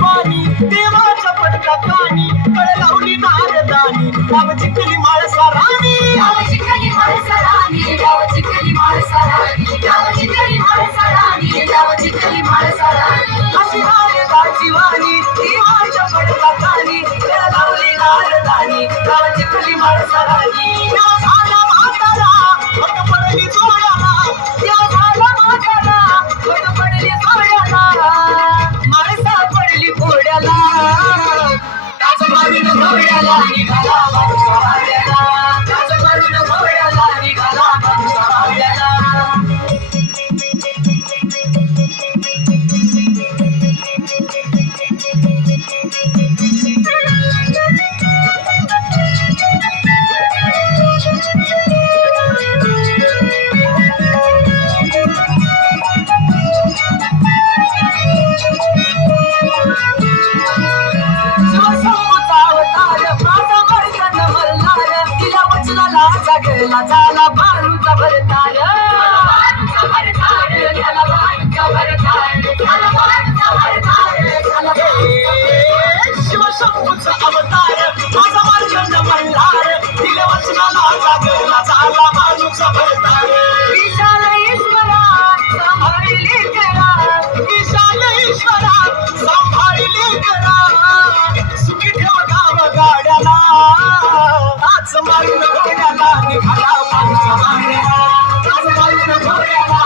देवाच्या पडकानी कळ लावली नारदानी गाव चिखली माळसा राणी गाव चिखली माळसा राणी गाव चिखली माळसा राणी गाव चिखली माळसा राणी गाव चिखली माळसा राणी अशी नारदाची वाणी देवाच्या पडकानी कळ लावली नारदानी गाव चिखली माळसा राणी या झाला म्हातारा फट पडली जोड्याला या झाला म्हातारा फट पडली जोड्याला माळसा पडली घोड्याला काच मारून घोड्याला निघाला बाजूच्या वाड्याला काच मारून घोड्याला निघाला बाजूच्या वाड्याला गेला झाला बारूचा भरतार शिवशंभूचा अवतार माझा मार्गंड मल्हार दिल्या वचनाला जागला झाला बारूचा भरतार विशाल ईश्वरा सांभाळली करा विशाल ईश्वरा सांभाळली करा सुखी ठेव गाव गाड्याला आज मारून घोड्याला निघाला बारूचा वाड्याला आज मारून घोड्याला